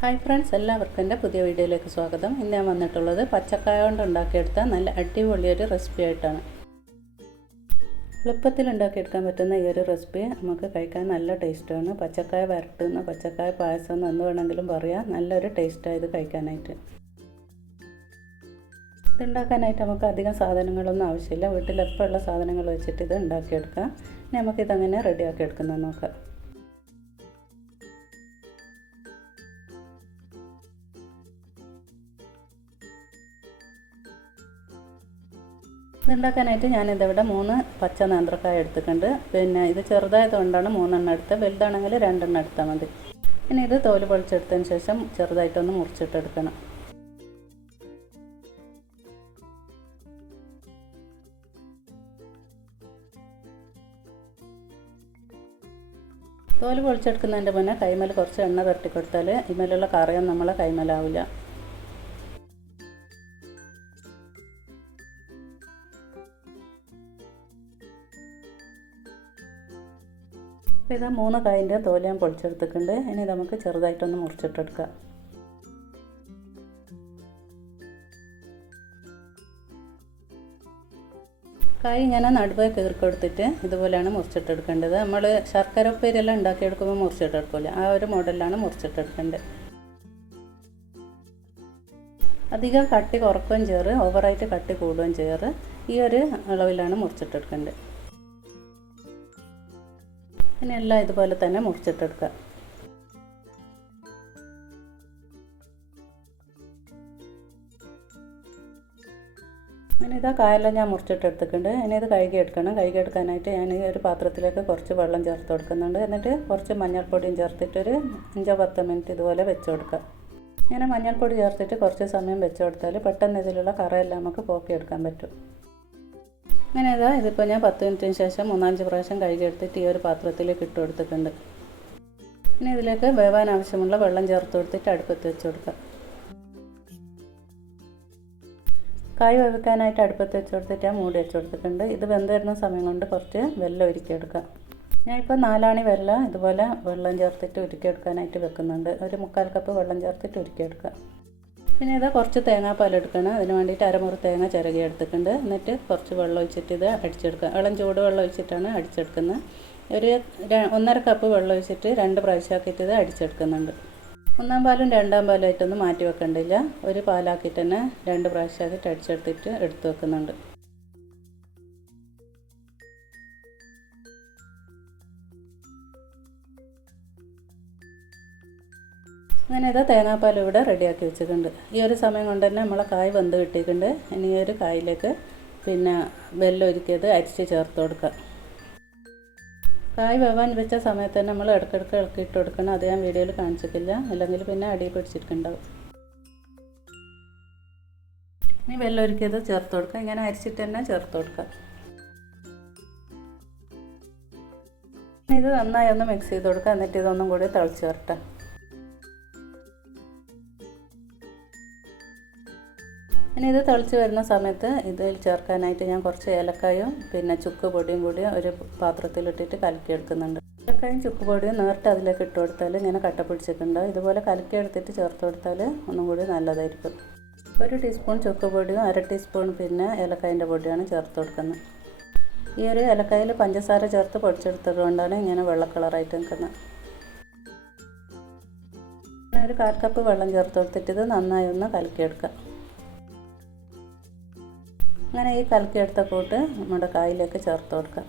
Hi friends എല്ലാവർക്കും എന്റെ പുതിയ വീഡിയോയിലേക്ക് സ്വാഗതം. ഇന്ന് ഞാൻ വന്നിട്ടുള്ളത് പച്ചക്കായ കൊണ്ട് ഉണ്ടാക്കിയെടുത്ത നല്ല അടിപൊളിയൊരു റെസിപ്പി ആയിട്ടാണ്. എളുപ്പത്തിൽ ഉണ്ടാക്കിയെടുക്കാൻ പറ്റുന്ന ഈ ഒരു റെസിപ്പി നമുക്ക് കഴിക്കാൻ നല്ല ടേസ്റ്റാണ് പച്ചക്കായ വരട്ടുന്ന പച്ചക്കായ പായസം എന്ന് എന്ത് വേണമെങ്കിലും പറയാം. നല്ലൊരു ടേസ്റ്റായത് കഴിക്കാനായിട്ട്. ഇതുണ്ടാക്കാനായിട്ട് നമുക്ക് അധികം സാധനങ്ങളൊന്നും ആവശ്യമില്ല. വീട്ടിൽ എപ്പോഴുള്ള സാധനങ്ങൾ വെച്ചിട്ട് ഇത് ഉണ്ടാക്കിയെടുക്കാം. ഇനി നമുക്കിതങ്ങനെ റെഡിയാക്കി എടുക്കുന്നത് നോക്കാം. ഇതുണ്ടാക്കാനായിട്ട് ഞാനിതിവിടെ മൂന്ന് പച്ച നേന്ത്രക്കായ എടുത്തിട്ടുണ്ട്. പിന്നെ ഇത് ചെറുതായതുകൊണ്ടാണ് മൂന്നെണ്ണം എടുത്തത്. വലുതാണെങ്കിൽ രണ്ടെണ്ണം എടുത്താൽ മതി. ഇനി ഇത് തോൽ പൊളിച്ചെടുത്തതിന് ശേഷം ചെറുതായിട്ടൊന്ന് മുറിച്ചിട്ടെടുക്കണം. തോൽ പൊളിച്ചെടുക്കുന്നതിന്റെ മുന്നേ കൈമേൽ കുറച്ച് എണ്ണ തട്ടി കൊടുത്താൽ കറിയൊന്നും നമ്മളെ കൈമേലാവില്ല. അപ്പോൾ ഇത് മൂന്ന് കായിന്റെ തോൽ ഞാൻ പൊളിച്ചെടുത്തിട്ടുണ്ട്. ഇനി നമുക്ക് ചെറുതായിട്ടൊന്ന് മുറിച്ചിട്ടെടുക്കാം. കായ് ഇങ്ങനെ നടുവേ കീർക്കെടുത്തിട്ട് ഇതുപോലെയാണ് മുറിച്ചിട്ടെടുക്കേണ്ടത്. നമ്മൾ ശർക്കര ഉപ്പേരിയെല്ലാം ഉണ്ടാക്കിയെടുക്കുമ്പോൾ മുറിച്ചിട്ടെടുക്കില്ല ആ ഒരു മോഡലിലാണ് മുറിച്ചിട്ടെടുക്കേണ്ടത്. അധികം കട്ടി കുറക്കുകയും ചെയ്യാറ് ഓവറായിട്ട് കട്ടി കൂടുകയും ചെയ്യാറ് ഈ ഒരു അളവിലാണ് മുറിച്ചിട്ടെടുക്കേണ്ടത്. പിന്നെ എല്ലാം ഇതുപോലെ തന്നെ മുറിച്ചിട്ടെടുക്കുക. അങ്ങനെ ഇതാ കായെല്ലാം ഞാൻ മുറിച്ചിട്ടെടുത്തിട്ടുണ്ട്. ഇനി ഇത് കഴുകി എടുക്കണം. കഴുകി എടുക്കാനായിട്ട് ഞാൻ ഒരു പാത്രത്തിലേക്ക് കുറച്ച് വെള്ളം ചേർത്ത് കൊടുക്കുന്നുണ്ട്. എന്നിട്ട് കുറച്ച് മഞ്ഞൾപ്പൊടിയും ചേർത്തിട്ടൊരു അഞ്ചോ പത്തോ മിനിറ്റ് ഇതുപോലെ വെച്ച് കൊടുക്കുക. ഇങ്ങനെ മഞ്ഞൾപ്പൊടി ചേർത്തിട്ട് കുറച്ച് സമയം വെച്ച് കൊടുത്താൽ പെട്ടെന്ന് ഇതിലുള്ള കറയെല്ലാം നമുക്ക് പോക്കിയെടുക്കാൻ പറ്റും. അങ്ങനെ ഇതാ ഇതിപ്പോൾ ഞാൻ പത്ത് മിനിറ്റിന് ശേഷം മൂന്നാഞ്ച് പ്രാവശ്യം കഴുകിയെടുത്തിട്ട് ഈ ഒരു പാത്രത്തിലേക്ക് ഇട്ട് കൊടുത്തിട്ടുണ്ട്. ഇനി ഇതിലേക്ക് വേവാൻ ആവശ്യമുള്ള വെള്ളം ചേർത്ത് കൊടുത്തിട്ട് അടുപ്പത്ത് വെച്ച് കൊടുക്കാം. കായ് വേവിക്കാനായിട്ട് അടുപ്പത്ത് വെച്ച് കൊടുത്തിട്ട് മൂടി വെച്ച് കൊടുത്തിട്ടുണ്ട്. ഇത് വെന്ത് വരുന്ന സമയം കൊണ്ട് കുറച്ച് വെള്ളം ഉരുക്കിയെടുക്കാം ഞാനിപ്പോൾ നാലാണി വെള്ളം ഇതുപോലെ വെള്ളം ചേർത്തിട്ട് ഉരുക്കിയെടുക്കാനായിട്ട് വെക്കുന്നുണ്ട്. ഒരു മുക്കാൽ കപ്പ് വെള്ളം ചേർത്തിട്ട് ഉരുക്കിയെടുക്കാം പിന്നെ ഇത് കുറച്ച് തേങ്ങാപ്പാൽ എടുക്കണം. അതിന് വേണ്ടിയിട്ട് അരമുറി തേങ്ങ ചിരകി എടുത്തിട്ടുണ്ട്. എന്നിട്ട് കുറച്ച് വെള്ളം ഒഴിച്ചിട്ട് ഇത് അടിച്ചെടുക്കുക. ഇളം ചൂട് വെള്ളം ഒഴിച്ചിട്ടാണ് അടിച്ചെടുക്കുന്നത്. ഒരു ഒന്നര കപ്പ് വെള്ളം ഒഴിച്ചിട്ട് രണ്ട് പ്രാവശ്യമാക്കിയിട്ട് ഇത് അടിച്ചെടുക്കുന്നുണ്ട്. ഒന്നാം പാലും രണ്ടാം പാലായിട്ടൊന്നും മാറ്റി വെക്കണ്ടില്ല. ഒരു പാലാക്കിയിട്ട് തന്നെ രണ്ട് പ്രാവശ്യമാക്കിയിട്ട് അടിച്ചെടുത്തിട്ട് എടുത്തു വെക്കുന്നുണ്ട്. അങ്ങനെ ഇത് തേങ്ങാപ്പാൽ ഇവിടെ റെഡിയാക്കി വെച്ചിട്ടുണ്ട്. ഈ ഒരു സമയം കൊണ്ട് തന്നെ നമ്മളെ കായ് വെന്ത് കിട്ടിയിട്ടുണ്ട്. ഇനി ഈ ഒരു കായിലേക്ക് പിന്നെ വെല്ലം ഒരുക്കിയത് അരിച്ച് ചേർത്ത് കൊടുക്കുക കായ് വെവാൻ വെച്ച സമയത്ത് തന്നെ നമ്മൾ ഇടയ്ക്കിടയ്ക്ക് ഇളക്കി ഇട്ട് കൊടുക്കണം. അത് ഞാൻ വീഡിയോയിൽ കാണിച്ചിട്ടില്ല. അല്ലെങ്കിൽ പിന്നെ അടിയിൽ പിടിച്ചിട്ടുണ്ടാവും ഇനി വെല്ലൊരുക്കിയത് ചേർത്ത് കൊടുക്കുക ഇങ്ങനെ അരിച്ചിട്ട് തന്നെ ചേർത്ത് കൊടുക്കുക ഇത് നന്നായി ഒന്ന് മിക്സ് ചെയ്ത് കൊടുക്കുക എന്നിട്ട് ഇതൊന്നും കൂടി തിളച്ച് വരട്ടെ. ഇനി ഇത് തിളച്ച് വരുന്ന സമയത്ത് ഇതിൽ ചേർക്കാനായിട്ട് ഞാൻ കുറച്ച് ഏലക്കായും പിന്നെ ചുക്ക് പൊടിയും കൂടി ഒരു പാത്രത്തിലിട്ടിട്ട് കലക്കിയെടുക്കുന്നുണ്ട്. ഏലക്കായും ചുക്ക് പൊടിയും നേരിട്ട് അതിലേക്ക് ഇട്ട് കൊടുത്താൽ ഇങ്ങനെ കട്ട പിടിച്ചിട്ടുണ്ടാവും ഇതുപോലെ കലക്കിയെടുത്തിട്ട് ചേർത്ത് കൊടുത്താൽ ഒന്നും കൂടി നല്ലതായിരിക്കും. ഒരു ടീസ്പൂൺ ചുക്ക് പൊടിയും അര ടീസ്പൂൺ പിന്നെ ഏലക്കായന്റെ പൊടിയാണ് ചേർത്ത് കൊടുക്കുന്നത്. ഈ ഒരു ഏലക്കായിൽ പഞ്ചസാര ചേർത്ത് പൊടിച്ചെടുത്തത് കൊണ്ടാണ് ഇങ്ങനെ വെള്ള കളറായിട്ട് നിൽക്കുന്നത്. ഒരു കാൽ കപ്പ് വെള്ളം ചേർത്ത് കൊടുത്തിട്ട് ഇത് നന്നായി ഒന്ന് കലക്കിയെടുക്കുക. അങ്ങനെ ഈ കലക്കിയെടുത്ത കൂട്ട് നമ്മുടെ കായിലേക്ക് ചേർത്ത് കൊടുക്കുക.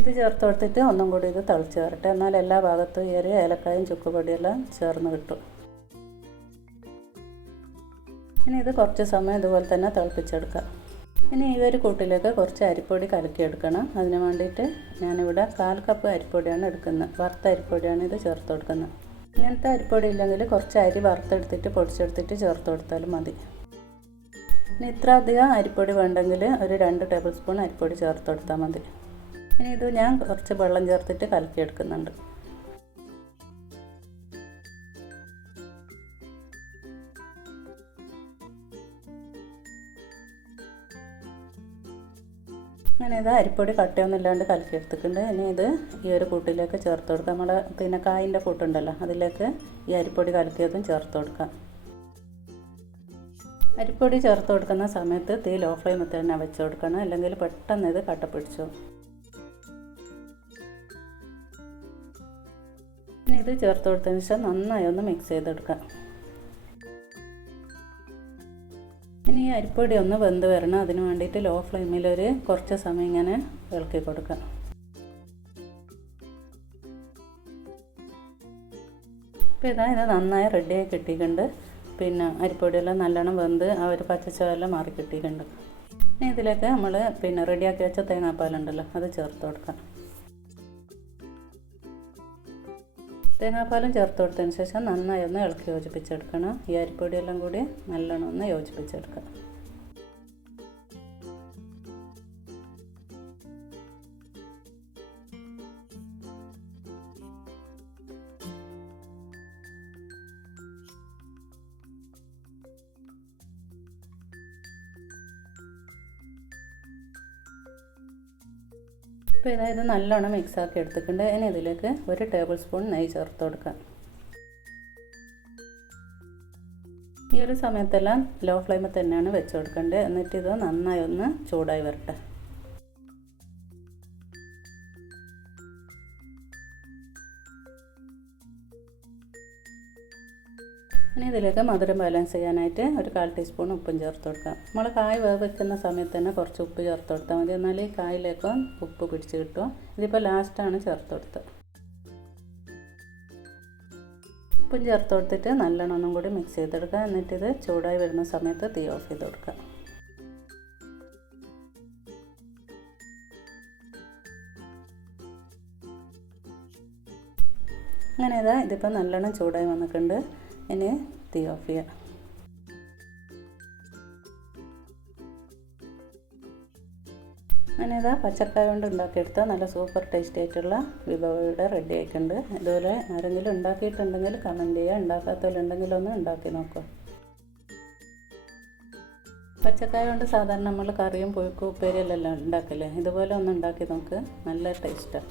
ഇത് ചേർത്ത് കൊടുത്തിട്ട് ഒന്നും കൂടി ഇത് തിളച്ച് വരട്ടെ. എന്നാൽ എല്ലാ ഭാഗത്തും ഈ ഒരു ഏലക്കായും ചുക്കുപൊടിയെല്ലാം ചേർന്ന് കിട്ടും. ഇനി ഇത് കുറച്ച് സമയം ഇതുപോലെ തന്നെ തിളപ്പിച്ചെടുക്കുക. ഇനി ഈ ഒരു കൂട്ടിലേക്ക് കുറച്ച് അരിപ്പൊടി കലക്കിയെടുക്കണം അതിന് വേണ്ടിയിട്ട് ഞാനിവിടെ കാൽ കപ്പ് അരിപ്പൊടിയാണ് എടുക്കുന്നത്. വറുത്ത അരിപ്പൊടിയാണ് ഇത് ചേർത്ത് കൊടുക്കുന്നത്. ഇങ്ങനത്തെ അരിപ്പൊടി ഇല്ലെങ്കിൽ കുറച്ച് അരി വറുത്തെടുത്തിട്ട് പൊടിച്ചെടുത്തിട്ട് ചേർത്ത് കൊടുത്താലും മതി. ഇനി ഇത്ര അധികം അരിപ്പൊടി വേണ്ടെങ്കിൽ ഒരു രണ്ട് ടേബിൾ സ്പൂൺ അരിപ്പൊടി ചേർത്ത് കൊടുത്താൽ മതി. ഇനി ഇത് ഞാൻ കുറച്ച് വെള്ളം ചേർത്തിട്ട് കലക്കിയെടുക്കുന്നുണ്ട്. അങ്ങനെ ഇത് അരിപ്പൊടി കട്ടയൊന്നും ഇല്ലാണ്ട് കലക്കി എടുത്തിട്ടുണ്ട്. ഇനി ഇത് ഈ ഒരു കൂട്ടിലേക്ക് ചേർത്ത് കൊടുക്കാം. നമ്മുടെ പിന്നെ കായിന്റെ കൂട്ടുണ്ടല്ലോ അതിലേക്ക് ഈ അരിപ്പൊടി കലക്കിയതും ചേർത്ത് കൊടുക്കാം. അരിപ്പൊടി ചേർത്ത് കൊടുക്കുന്ന സമയത്ത് തീ ലോ ഫ്ലെയിമിൽ തന്നെ വെച്ച് കൊടുക്കണം. അല്ലെങ്കിൽ പെട്ടെന്ന് ഇത് കട്ട പിടിച്ചു. ഇനി ഇത് ചേർത്ത് കൊടുത്തതിന് ശേഷം നന്നായി ഒന്ന് മിക്സ് ചെയ്തെടുക്കാം. ഇനി ഈ അരിപ്പൊടി ഒന്ന് വെന്ത് വരണം. അതിന് വേണ്ടിയിട്ട് ലോ ഫ്ലെയിമിൽ ഒരു കുറച്ച് സമയം ഇങ്ങനെ ഇളക്കി കൊടുക്കാം. ഇപ്പോൾ ഇതാ ഇത് നന്നായി റെഡിയായി കിട്ടിയിട്ടുണ്ട്. പിന്നെ അരിപ്പൊടിയെല്ലാം നല്ലോണം വെന്ത് ആ ഒരു പച്ചച്ചോയെല്ലാം മാറി കിട്ടിയിട്ടുണ്ട്. ഇനി ഇതിലേക്ക് നമ്മൾ പിന്നെ റെഡിയാക്കി വെച്ച തേങ്ങാപ്പാലുണ്ടല്ലോ അത് ചേർത്ത് കൊടുക്കാം. തേങ്ങാപ്പാലും ചേർത്ത് കൊടുത്തതിന് ശേഷം നന്നായി ഒന്ന് ഇളക്കി യോജിപ്പിച്ചെടുക്കണം. ഈ അരിപ്പൊടിയെല്ലാം കൂടി നല്ലോണം ഒന്ന് യോജിപ്പിച്ചെടുക്കാം. ഇപ്പോൾ ഇതായത് നല്ലോണം മിക്സ് ആക്കി എടുത്തിട്ടുണ്ട്. ഇനി ഇതിലേക്ക് ഒരു ടേബിൾ സ്പൂൺ നെയ്യ് ചേർത്ത് കൊടുക്കുക ഈ ഒരു സമയത്തെല്ലാം ലോ ഫ്ലെയിമിൽ തന്നെയാണ് വെച്ച് കൊടുക്കേണ്ടത് എന്നിട്ട് ഇത് നന്നായി ഒന്ന് ചൂടായി വരട്ടെ. ഇതിലേക്ക് മധുരം ബാലൻസ് ചെയ്യാനായിട്ട് ഒരു കാൽ ടീസ്പൂൺ ഉപ്പും ചേർത്ത് കൊടുക്കാം. നമ്മൾ കായ് വേവിക്കുന്ന സമയത്ത് തന്നെ കുറച്ച് ഉപ്പ് ചേർത്ത് കൊടുത്താൽ മതി. എന്നാൽ ഈ കായിലേക്ക് ഉപ്പ് പിടിച്ച് കിട്ടും. ഇതിപ്പോൾ ലാസ്റ്റാണ് ചേർത്ത് കൊടുത്തത്. ഉപ്പും ചേർത്ത് കൊടുത്തിട്ട് നല്ലോണം ഒന്നും കൂടി മിക്സ് ചെയ്തെടുക്കുക. ഇത് ചൂടായി വരുന്ന സമയത്ത് തീ ഓഫ് ചെയ്ത് കൊടുക്കുക. അങ്ങനെ ഇതാ ഇതിപ്പോൾ നല്ലോണം ചൂടായി വന്നിട്ടുണ്ട്. ഇനി തീ ഓഫ് ചെയ്യാം അങ്ങനെ ഇതാ പച്ചക്കായ കൊണ്ട് ഉണ്ടാക്കിയെടുത്ത നല്ല സൂപ്പർ ടേസ്റ്റി ആയിട്ടുള്ള വിഭവയുടെ റെഡി ആയിട്ടുണ്ട്. ഇതുപോലെ ആരെങ്കിലും ഉണ്ടാക്കിയിട്ടുണ്ടെങ്കിൽ കമന്റ് ചെയ്യുക ഉണ്ടാക്കാത്തവരുണ്ടെങ്കിൽ ഒന്ന് ഉണ്ടാക്കി നോക്കുക പച്ചക്കായ കൊണ്ട് സാധാരണ നമ്മൾ കറിയും പുഴുക്കും ഉപ്പേരിയെല്ലാം ഉണ്ടാക്കില്ലേ? ഇതുപോലെ ഒന്ന് ഉണ്ടാക്കി നോക്ക്. നല്ല ടേസ്റ്റാണ്